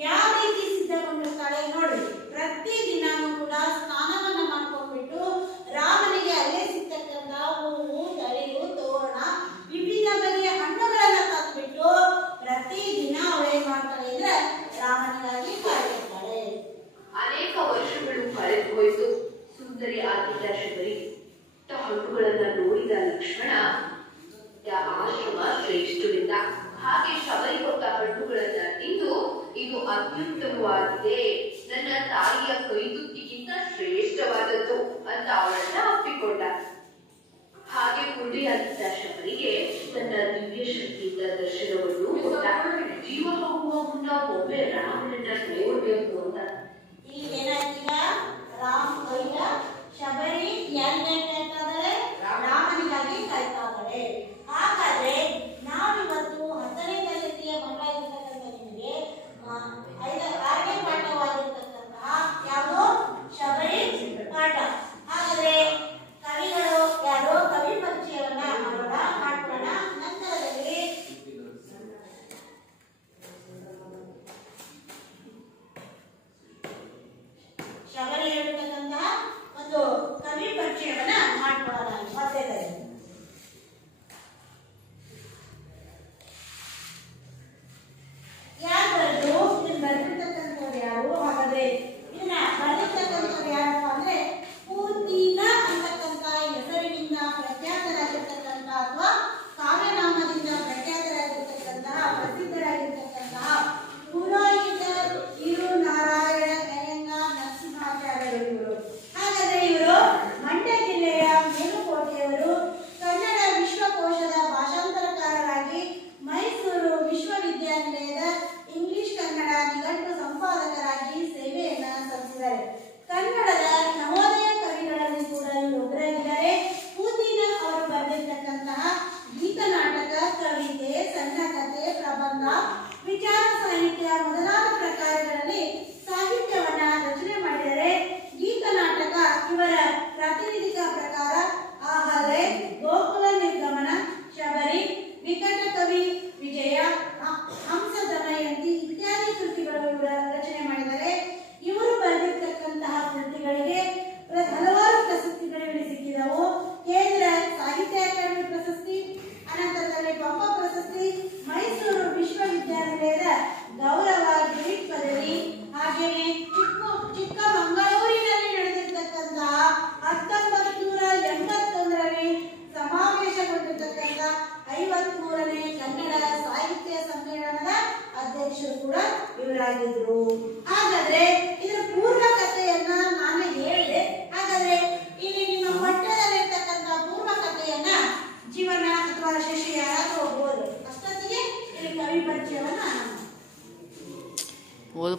ಯಾವ ರೀತಿ ಸಿದ್ಧಗೊಂಡಿರ್ತಾಳೆ ನೋಡಿ. ಪ್ರತಿದಿನನೂ ಕೂಡ ಸ್ನಾನವನ್ನ ಮಾಡ್ಕೊಂಡ್ಬಿಟ್ಟು ರಾಮನಿಗೆ ಅಲ್ಲೇ ಸಿಗ್ತಕ್ಕಂಥ ಹೂವು, ತಳಿರು, ತೋರಣ, ವಿವಿಧ ಬಗೆಯ ಹಣ್ಣುಗಳನ್ನ ತಂದ್ಬಿಟ್ಟು ಪ್ರತಿದಿನ ಅವಳೇನ್ ಮಾಡ್ತಾಳೆ ಅಂದ್ರೆ ರಾಮನಿಗಾಗಿ ಕಾಯ್ದಿರ್ತಾಳೆ. ಅನೇಕ ವರ್ಷಗಳು ಕಳೆದು ಹೋಯಿತು. ಸುಂದರಿ ಆಗಿದ್ದ ಶಬರಿ ಹಣ್ಣುಗಳನ್ನ ನೋಡಿದ ಲಕ್ಷ್ಮಣ ಆಶ್ರಮ ಶ್ರೇಷ್ಠವಿಲ್ಲ. ಹಾಗೆ ಶಬರಿ ಕೊಟ್ಟ ಹಣ್ಣುಗಳನ್ನ ತಿಂದು ಇದು ಅತ್ಯುತ್ತಮವಾಗಿದೆ, ನನ್ನ ತಾಯಿಯ ಕೈತುತ್ತಿಗಿಂತ ಶ್ರೇಷ್ಠವಾದದ್ದು ಅಂತ ಅವಳನ್ನ ಒಪ್ಪಿಕೊಂಡ. ಹಾಗೆ ಕುರುಡಿಯಾಗಿದ್ದ ಶಬರಿಗೆ ತನ್ನ ದಿವ್ಯ ಶಕ್ತಿಯಿಂದ ದರ್ಶನವನ್ನು ಕೊಟ್ಟ. ಜೀವ ಹೋಗುವ ಮುನ್ನ ಒಮ್ಮೆ ರಾಮನನ್ನ ನೋಡಬೇಕು ಅಂತ. ಈಗ ಏನಾಯ್ತೀಗ ರಾಮ ಕೈಯ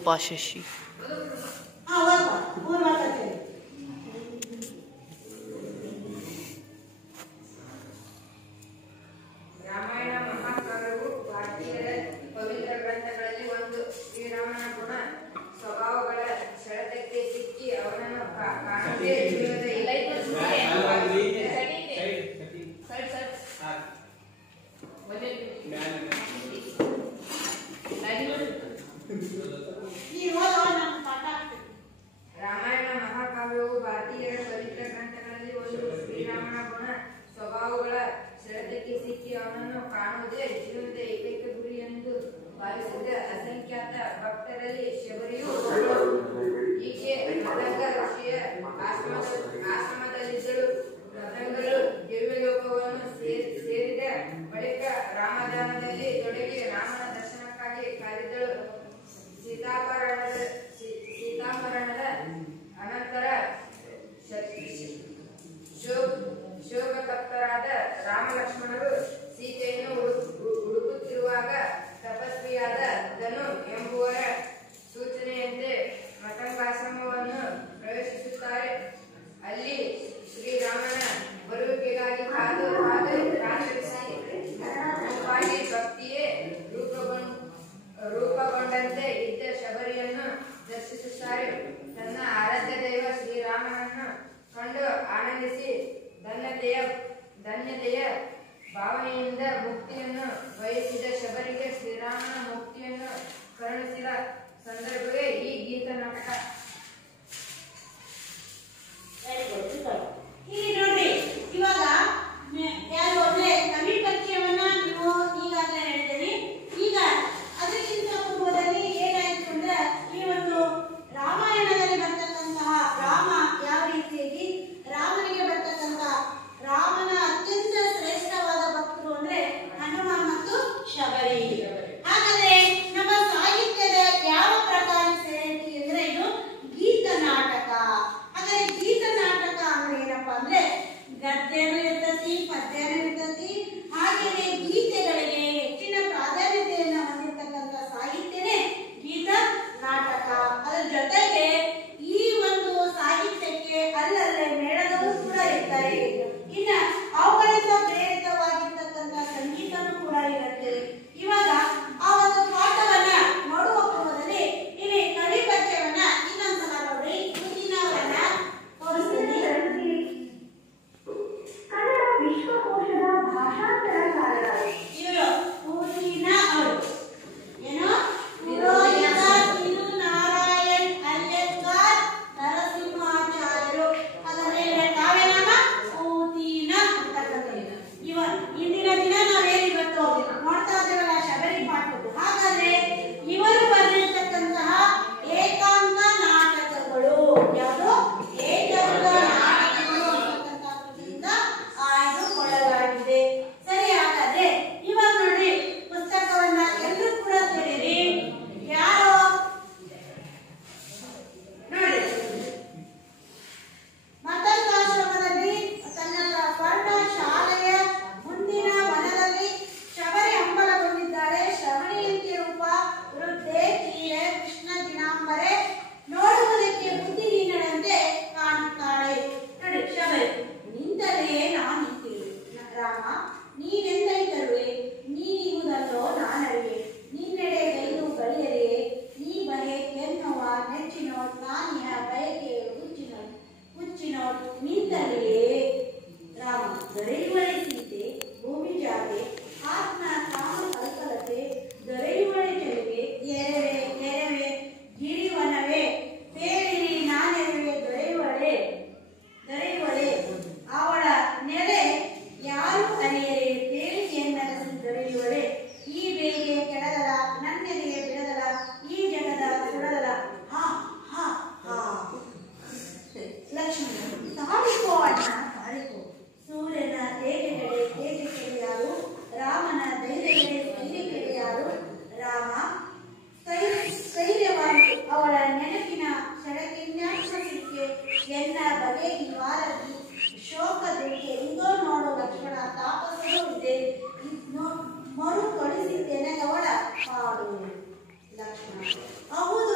ಪಾಶಶಿ ರಾಮಾಯಣ ಮಹಾಕಾವ್ಯವು ಭಾರತೀಯರ ಪವಿತ್ರ ಗ್ರಂಥಗಳಲ್ಲಿ ಒಂದು. ಶ್ರೀರಾಮನ ಗುಣ ಸ್ವಭಾವಗಳ ಸೆಳೆತಕ್ಕೆ ಸಿಕ್ಕಿ ಅವನನ್ನು ಕಾಣದೇ ಇರುವುದೇ ಇಲ್ಲ. ರಾಮಾಯಣ ಮಹಾಕಾವ್ಯವು ಭಾರತೀಯರ ಪವಿತ್ರ ಗ್ರಂಥಗಳಲ್ಲಿ ಒಂದು. ಶ್ರೀರಾಮನ ಗುಣ ಸ್ವಭಾವಗಳ ಸೆಳೆತಕ್ಕೆ ಸಿಕ್ಕಿ ಅವನನ್ನು ಕಾಣುವುದೇ ಜೀವನದ ಏಕೈಕ ಗುರಿ ಎಂದು ಭಾವಿಸಿದ ಅಸಂಖ್ಯಾತ ಭಕ್ತರಲ್ಲಿ ಶಬರಿಯೂ ಒಬ್ಬಳು. ಈಕೆ ಮದಂಗ ಋಷಿಯ ಆಶ್ರಮದಲ್ಲಿದ್ದಳು. ಮದಂಗರು ದಿವ್ಯಲೋಕವನ್ನು ಸೇರಿದ ಬಳಿಕ ರಾಮದಾನದಲ್ಲಿ ತೊಡಗಿ ರಾಮನ ದರ್ಶನಕ್ಕಾಗಿ ಕಾದಿದ್ದಳು. ಸೀತಾಪಹರಣದ ಅನಂತರ ಶೋಕತಪ್ತರಾದ ರಾಮ ಲಕ್ಷ್ಮಣರು ಸೀತೆಯನ್ನು ಹುಡುಕುತ್ತಿರುವಾಗ ತಪಸ್ವಿಯಾದ ಧನು ಎಂಬುವರ ಸೂಚನೆಯಂತೆ ಮತಂಗಾಶ್ರಮವನ್ನು ಪ್ರವೇಶಿಸುತ್ತಾರೆ. ಅಲ್ಲಿ ಶ್ರೀರಾಮನ ಬರುವಿಕೆಗಾಗಿ ಕಾದು ಗುಂಪಾಗಿ ಭಕ್ತಿಯೇ ರೂಪುಗೊಂಡಂತೆ ಇದ್ದ ಶಬರಿಯನ್ನು ದರ್ಶಿಸುತ್ತಾರೆ. ತನ್ನ ಆರಾಧ್ಯ ದೈವ ಶ್ರೀರಾಮನನ್ನು ಕಂಡು ಆನಂದಿಸಿ ಧನ್ಯತೆಯ ಭಾವನೆಯಿಂದ ಮುಕ್ತಿಯನ್ನು ಬಯಸಿದ ಶಬರಿಗೆ ಶ್ರೀರಾಮನ ಮುಕ್ತಿಯನ್ನು ಕರುಣಿಸಿದ ಸಂದರ್ಭವೇ ಈ ಗೀತ ನಾಟಕ. ಇಲ್ಲಿ ನೋಡ್ರಿ, ಇವಾಗ ಯಾರು ಅಂದ್ರೆ ಕವಿ ಪರಿಚಯವನ್ನ ನೀವು ಈಗಾಗಲೇ ಹೇಳಿದ್ದೀರಿ. ಈಗ ಅದಕ್ಕಿಂತ ಪೂರ್ವದಲ್ಲಿ ಏನಾಯ್ತು ಅಂದ್ರೆ ಈ ಒಂದು ರಾಮಾಯಣದಲ್ಲಿ ಬರ್ತಕ್ಕಂತಹ ರಾಮ ಯಾವ ರೀತಿಯಾಗಿ ರಾಮನಿಗೆ ಬರ್ತಕ್ಕಂತಹ ರಾಮನ ಅತ್ಯಂತ ಶ್ರೇಷ್ಠವಾದ ಭಕ್ತರು ಅಂದ್ರೆ ಹನುಮ ಮತ್ತು ಶಬರಿ. ಹಾಗಾದ್ರೆ ನಮ್ಮ ಸಾಹಿತ್ಯದ ಯಾವ ಪ್ರಕಾರ ಸೇರಿದೆ ಅಂದ್ರೆ ಇದು ಗೀತ ನಾಟಕ. ಹಾಗಾದ್ರೆ ಗೀತ ನಾಟಕ ಅಂದ್ರೆ ಏನಪ್ಪಾ ಅಂದ್ರೆ ಗದ್ಯನೂ ಇರ್ತತಿ, ಪದ್ಯನೂ ಇರ್ತತಿ. ಹಾಗೆಯೇ ಗೀತೆಗಳಿಗೆ ಹೆಚ್ಚಿನ ಪ್ರಾಧಾನ್ಯತೆಯನ್ನು ಹೊಂದಿರತಕ್ಕಂಥ ಸಾಹಿತ್ಯನೇ ಗೀತ ನಾಟಕ. ಅದರ ಜೊತೆಗೆ ಈ ಒಂದು ಸಾಹಿತ್ಯಕ್ಕೆ ಅಲ್ಲಲ್ಲೇ ಮೇಳಗಳು ಕೂಡ ಇರ್ತಾರೆ. ಇನ್ನ ಅವುಗಳಿಂದ ಪ್ರೇರಿತವಾಗಿರ್ತಕ್ಕಂಥ ಸಂಗೀತನೂ ಕೂಡ ಇರುತ್ತೆ. ಇವಾಗ ಆ ಒಂದು ಪಾಠವನ್ನ ನೋಡುವ ಪೂರ್ವದಲ್ಲಿ ಇಲ್ಲಿ ಕವಿ ಪರಿಚಯವನ್ನ ಇನ್ನೊಂದ್ಸಲ ನೋಡ್ರಿ. ಮುಂದಿನ ಅವರನ್ನ ತೋರಿಸ್ತೀನಿ. ಕನ್ನಡ ವಿಶ್ವಕೋಶದ ಭಾಷಾಂತರಕಾರರಾದ ಇವರು ಪೂರ್ಣಿನ ಅವರು ಏನು ಪುರೋಹಿತ ತಿರುನಾರಾಯಣ್ ಅಯ್ಯಂಗಾರ್ ನರಸಿಂಹಾಚಾರ್ಯರು. ಅದರಲ್ಲಿ ಕಾವ್ಯನಾಮ ಪೂತಿನ ಅಂತಕ್ಕಂಥದ್ದು. ಇಂದಿನ ದಿನ ನಾವೇನು ಇವತ್ತು ನೋಡ್ತಾ ಇದ್ದೇವಲ್ಲ ಶಬರಿ ಪಾಠದ್ದು. ಹಾಗಾದ್ರೆ ಇವರು ಬರೆದಿರ್ತಕ್ಕಂತಹ ಏಕಾಂಗ ನಾಟಕಗಳು ಯಾವುದು? ಏಕಾಂಗ ನಾಟಕಗಳು ಅಂತಕ್ಕಂಥ ಕೃತಿಯಿಂದ ಆಯ್ದುಕೊಳ್ಳಲಾಗಿದೆ. ಸರಿ, ಹಾಗಾದ್ರೆ ಇವಾಗ ನೋಡ್ರಿ ಪುಸ್ತಕವನ್ನ ಎಲ್ಲರೂ ಕೂಡ ತಿಳಿರಿ. ಯಾರು ನೋಡಿ ಮತಂಗಾಶ್ರಮದಲ್ಲಿ ತನ್ನ ಪರ್ಣ ಶಾಲೆಯ ಮುಂದಿನ ವನದಲ್ಲಿ ಶಬರಿ ಹಂಬಲಗೊಂಡಿದ್ದಾಳೆ. ಶ್ರವಣಿಯಂತೆ ರೂಪ, ವೃದ್ಧೆ, ತೀರೆ, ಕೃಷ್ಣ ದಿನಾಂಬರೆ, ನೋಡುವುದಕ್ಕೆ ಬುದ್ಧಿಹೀನಳಂತೆ ಕಾಣುತ್ತಾಳೆ. ನೋಡಿ ಶಬರಿ, ನಿಂತಲೇ ನಾನಿದ್ದೀವಿ ರಾಮ, ನೀನೆಂದೈತರುವೆ, ನೀನಿರುವುದಲ್ಲೋ ನಾನರಿವೆ, ನಿನ್ನೆಡೆ ಗೈದು ಗಳಿಯರೆ, ನೀ ಬರೆ ಎನ್ನುವ ನೆಚ್ಚಿನೋ, ನಾನಿನ ಬಯಕೆ ಹುಚ್ಚಿನೋ, ನಿಂತಲೇ ರಾಮ, ದೊರೆಯುವಳೆ ಸೀತೆ, ಭೂಮಿ ಜಾತೆ, ಆತ್ಮ ಕಾಮ ಕಲ್ಪಲತೆ, ದೊರೆಯುವಳೆ ಚೆಲುವೆ, ಎರವೆ ಗಿರಿವನವೇ, ಬೇರಿರಿ ನಾನೆರವೆ, ದೊರೆಯುವಳೆ ಅವಳ ನೆಲೆ ಯಾರು ಅರಿಯರೆ, ಬೇಡಿಕೆಯನ್ನರಸಿ ದೊರೆಯುವಳೆ, ಈ ಬೇಗೆ ಕೆಡದಲ, ನನ್ನೆದೆಗೆ ಬಿಡದಲ, ಈ ಜಗದ ಸುಡದಲ, ಹಾ ಹಾ ಹಾ. ಲಕ್ಷ್ಮಣ, ತಾಳಿಕೋ ಅಣ್ಣ ತಾಳಿಕೋ, ಸೂರ್ಯನ ತೇಜೆಗಡೆ ತೇಜಕ್ಕೆ ಯಾರು, ರಾಮನ ಧೈರ್ಯಗಡೆ ಧೈರ್ಯಕ್ಕೆ ಯಾರು, ರಾಮ ಸ್ಥೈರ್ಯವಾಗಿ ಅವಳ ನೆನಪಿನ ಸೆಳಕಿನ್ಯಾಸಕ್ಕೆ ಎನ್ನ ಬಗೆಗಿ ವಾರದಿ ಶೋಕದಕ್ಕೆ ಇಂದೋ ನೋಡು ಲಕ್ಷ್ಮಣ, ತಾಪಸರು ಇದೆ ಮರು ತೊಡಿಸಿದ್ದೇನೆ ಅವಳ ಹಾಡು. ಲಕ್ಷ್ಮಣ, ಹೌದು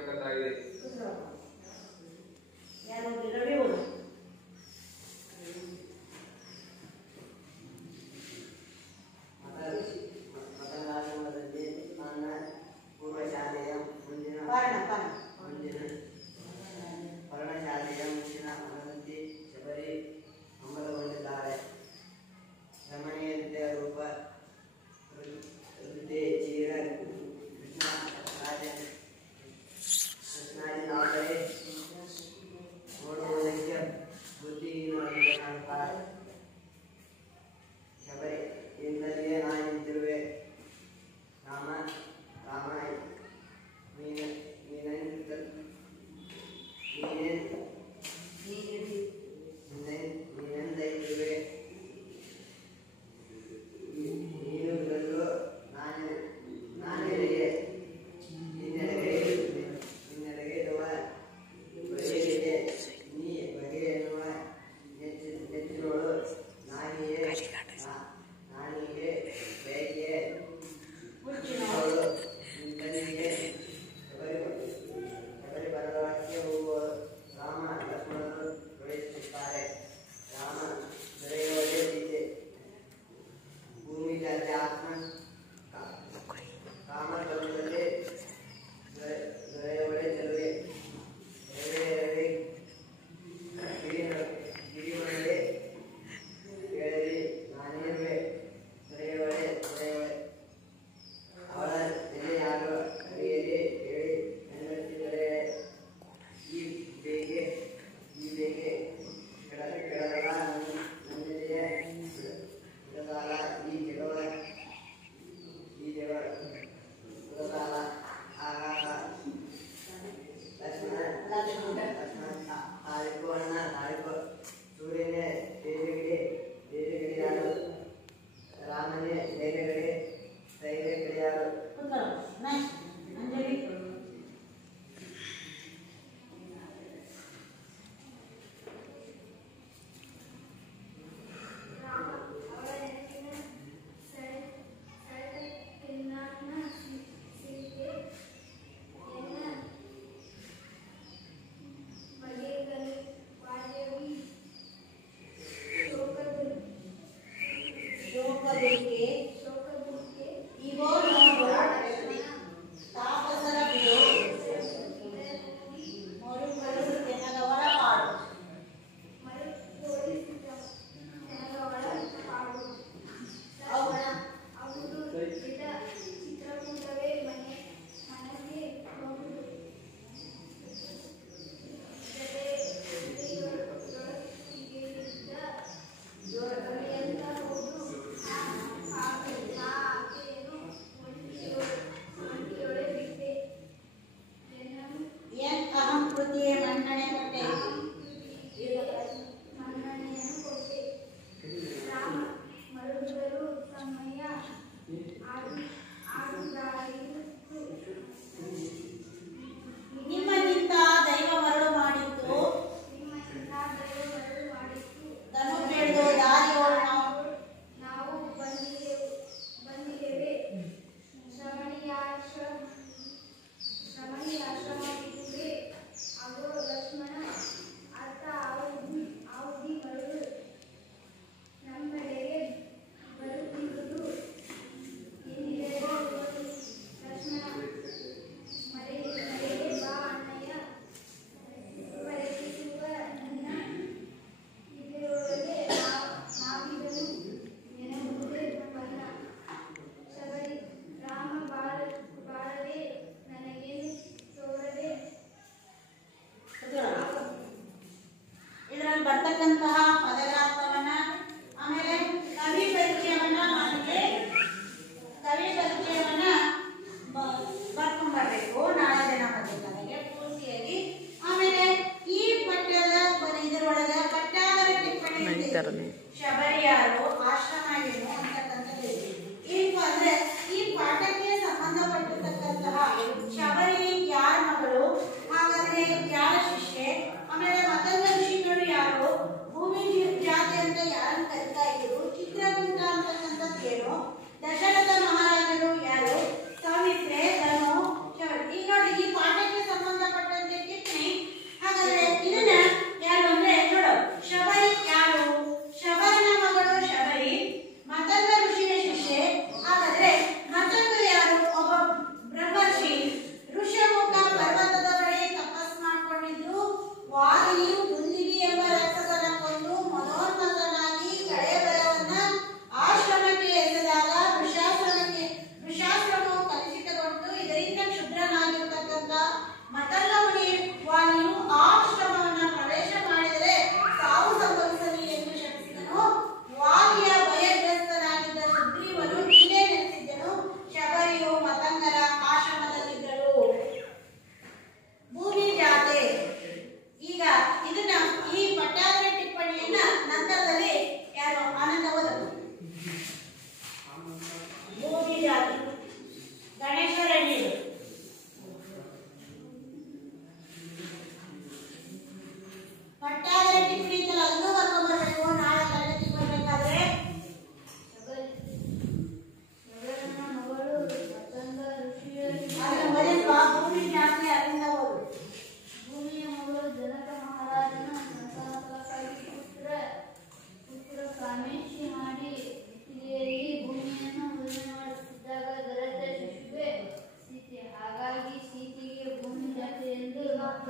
ಮಾಡತಕ್ಕಂತಾಗಿದೆ. ಪರ್ಣಶಾಲೆಯ ಮುಂಚಿನ ಮನದಂತೆ ಶಬರಿ ಅಮರಗೊಂಡಿದ್ದಾರೆ. ರಮಣೀಯತೆ ರೂಪ ಚೀರ ಕೃಷ್ಣಾಜಿನಾದರೆ ನೋಡುವುದಕ್ಕೆ ಬುದ್ಧಿಹೀನವಾಗಿ ಕಾಣುತ್ತಾರೆ. ಶಬರಿ ಇಂದಲೇ ನಾ ನಿಂತಿರುವೆ. ರಾಮ ರಾಮ ನೀನೆಂದೈತಿರುವೆ. ನೀನು ಗಲ್ಲು ನಾನೆಡೆಗೆ ನಿನ್ನೆಡೆಗೆ ಇರುವ ಬಗೆಯಿದೆ. ನೀ ಬಗೆ ಎನ್ನುವ ನೆಚ್ಚಿನೋಳು ನಾನಿಗೆ ಬಯಕೆ ಅವಳು ನಿಂತನಿಗೆ ಶಬರಿ ಪರಲೋಕಕ್ಕೆ ಹೋಗುವರು. ರಾಮ ಲಕ್ಷ್ಮಣರು ಪ್ರವೇಶಿಸುತ್ತಾರೆ. ರಾಮ ದೊರೆಯುವುದೇ ಇದೆ. ಭೂಮಿ ಜಾತಿ ಆತ್ಮ ಕಾಮಕರ್ಮದಲ್ಲಿ ದೊರೆಯುವುದೇ ಚೆಲುವೆ. ಗಿರಿಮಳೆ ಕೇಳಲಿ ನಾನಿರುವೆ. ದೊರೆಯುವಳೆ ಅವಳ ನೆಲೆ ಯಾರು ಅರಿಯಲಿ ಹೇಳಿ ಹೆಣ್ಣುತ್ತಿದ್ದರೆ ಈ ಬೇಗೆ ಕೆಳಗಲ ನನ್ನೆದೆಯ ಬಿಡದಾಲ ಈ ಜಗಳ ಬಿಡದಾಲ ಆಗಾಗ ಲಕ್ಷ್ಮಣ ತಾಳಿಕೋ ಅಣ್ಣ ತಾಳಿಕೋ. ಸೂರ್ಯನೇ ದೇಶಗಿಡಿಯಾರು. ರಾಮನೇ ಧೈರ್ಯ ಗಿಡಿಯಾರು. ನಿಮ್ಮಗಿಂತ ದೈವ ಮರಳು ಮಾಡಿತ್ತು. ದನು ಬೆಳೆದು ದಾರಿಯೋಳು ನಾವು ಬಂದಿದ್ದೇವೆ. ಶ್ರಮಣೀಯಾಶ್ರಮವಿದೆ. ಅದು ಲಕ್ಷ್ಮಣ ಅರ್ಥ ಆವುದಿ ಮರಳು ನಮ್ಮೆಡೆಗೆ ಬರುತ್ತಿರುವುದು ಏನಿದೆ. ಲಕ್ಷ್ಮಣ ಮರೆಗೆ ಬಾ ಅಣ್ಣಯ್ಯ. ಪರೀಕ್ಷಿಸುವ ನನ್ನ ಇದರೊಳಗೆ ನಾವಿದನು ನೆನಪುದೇ ಬಣ್ಣ. ಶಬರಿ ರಾಮ ಬಾಳದೆ ನನಗೇನು ತೋರದೆ. ಇದರಲ್ಲಿ ಬರ್ತಕ್ಕಂತಹ ಪದಗಾತ್ರವನ್ನ ಆಮೇಲೆ ಕವಿ ಪರಿಚಯವನ್ನ ಬರ್ಕೊಂಡ್ಬರ್ಬೇಕು ನಾಳೆ ದಿನ ಬಂದಿದ್ದಾಗೆ ಪೂರ್ತಿಯಾಗಿ. ಆಮೇಲೆ ಈ ಪಠ್ಯದ ಇದರೊಳಗೆ ಪಠ್ಯಾಧಾರ ಟಿಪ್ಪಣಿ ಶಬರಿಯಾರು ಆಶ್ರಮ ಏನು ಅಂತಕ್ಕಂಥದ್ದು. ಏನಪ್ಪಾ ಅಂದ್ರೆ ಈ ಪಾಠಕ್ಕೆ ಸಂಬಂಧಪಟ್ಟಿರ್ತಕ್ಕಂತಹ ಶಬರಿ ಯಾರ ಮಗಳು, ಹಾಗಾದ್ರೆ ಯಾರ ಶಿಷ್ಯೆ, ಆಮೇಲೆ ಮತ್ತೊಂದು ಋಷಿಗಳು ಯಾರು, ಭೂಮಿ ಜಾತಿ ಅಂತ ಯಾರನ್ನು ಕರಿತಾ ಇದ್ರು, ಚಿತ್ರಕೂಟ ಅಂತಕ್ಕಂಥದ್ದು ಏನು, ದಶರಥ ಮಹಾರಾಜರು ಯಾರು, ಸಾವಿತ್ರೆ, ಧನು, ಶಬರಿ. ಈಗ ನೋಡಿ ಈ ಪಾಠಕ್ಕೆ ಸಂಬಂಧ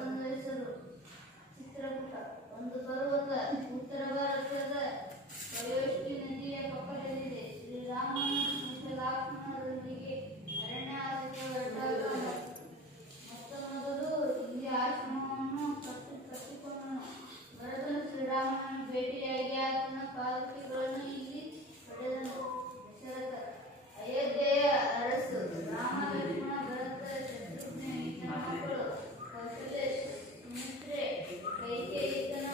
ಮತ್ತೊಂದು ಹೆಸರು ಚಿತ್ರಕೂಟ. ಒಂದು ಪರ್ವತ ಉತ್ತರ ಭಾರತದ ವಯೋಷ್ಠಿ ನದಿಯ ಪಕ್ಕದಲ್ಲಿದೆ. ಶ್ರೀರಾಮನು ಮತ್ತು ಲಕ್ಷ್ಮಣರೊಂದಿಗೆ ಅರಣ್ಯವಾಸಕ್ಕೆ ಹೊರಟಾಗ ಮೊತ್ತ ಮೊದಲು ಇಲ್ಲಿ ಆಶ್ರಮವನ್ನು ಕಟ್ಟಿಕೊಂಡನು. ಭರತನು ಶ್ರೀರಾಮನನ್ನು ಭೇಟಿಯಾಗಿ ಆತನ ಪಾದಕಗಳನ್ನು ಇಲ್ಲಿ ಪಡೆದನು. ದಶರಥ ಅಯೋಧ್ಯೆಯ ಅರಸು. ರಾಮ, ಲಕ್ಷ್ಮಣ, ಭರತ, ಶತ್ರುಘ್ನ ಈತನ ಮಕ್ಕಳು. ಕೌಶಲ್ಯ, ಸುಮಿತ್ರೆ, ಕೈಕೇಯಿ ಈತನ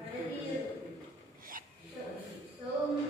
ಒಡತಿಯರು. ಸೌಮ್ಯ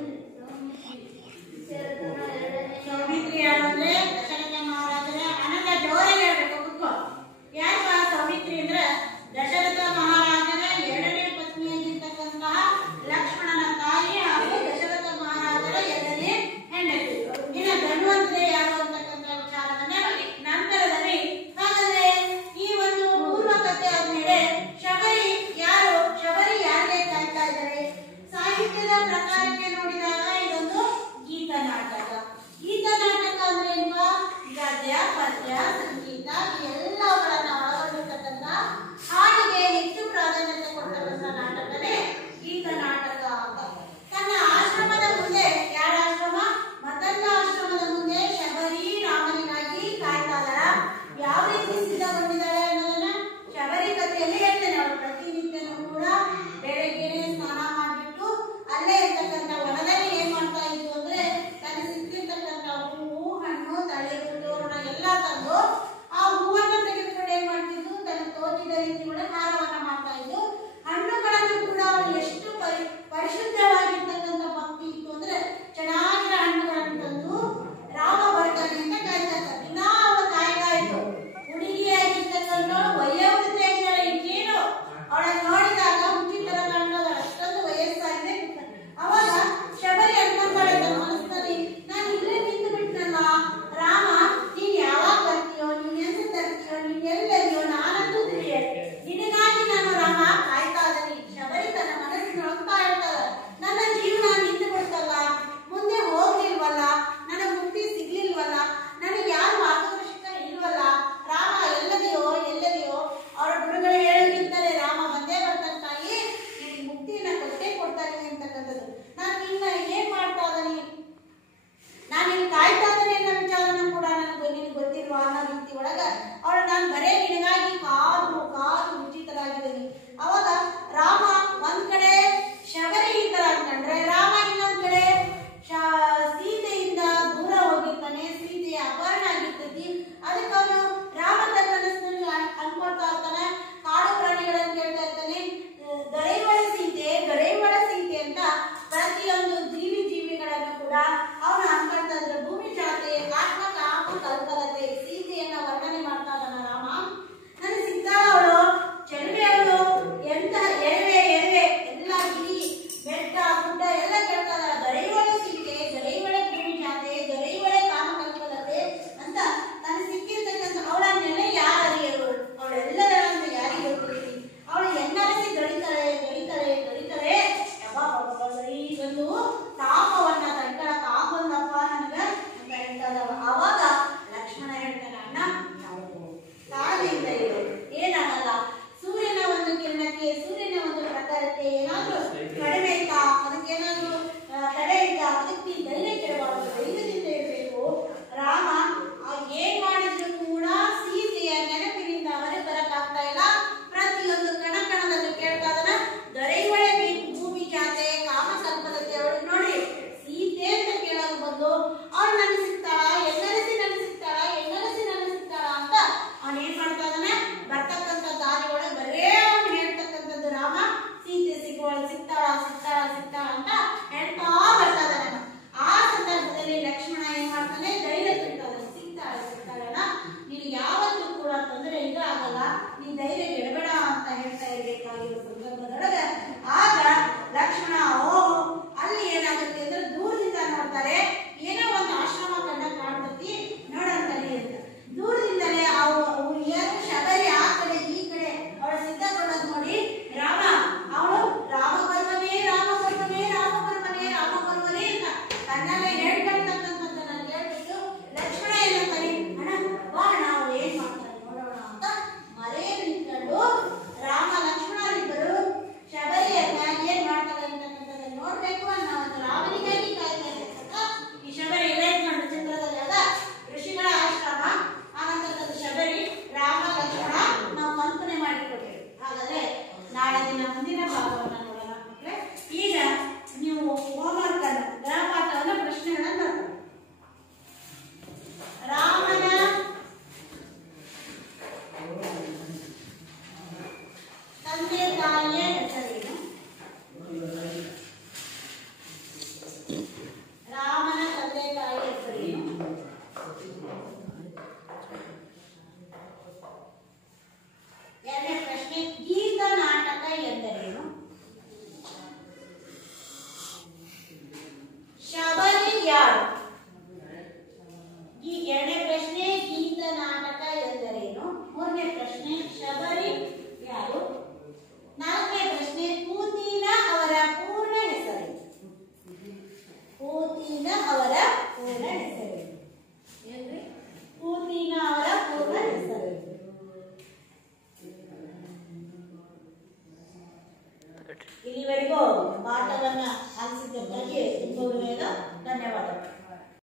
ತಾಯಿಯ ಹೆಸರೇನು? ರಾಮನ ತಂದೆ ತಾಯಿಯ ಹೆಸರೇನು? ಎರಡನೇ ಪ್ರಶ್ನೆ, ಗೀತ ನಾಟಕ ಎಂದರೇನು? ಶಬರಿ ಯಾರು? ಎರಡನೇ ಪ್ರಶ್ನೆ, ಗೀತ ನಾಟಕ ಎಂದರೇನು? ಮೂರನೇ ಪ್ರಶ್ನೆ, ಶಬರಿ ಯಾರು? ನಾಲ್ಕನೇ ಪ್ರಶ್ನೆ, ಪೂತಿನ ಅವರ ಪೂರ್ಣ ಹೆಸರೇನು? ಪೂತಿನ ಅವರ ಪೂರ್ಣ ಹೆಸರೇನು? ಏನ್ರಿ? ಪೂತಿನ ಅವರ ಪೂರ್ಣ ಹೆಸರೇನು? ಇಲ್ಲಿವರೆಗೂ ಪಾಠವನ್ನ ಆಲಿಸಿದ್ದಕ್ಕಾಗಿ ತುಂಬ ಧನ್ಯವಾದಗಳು.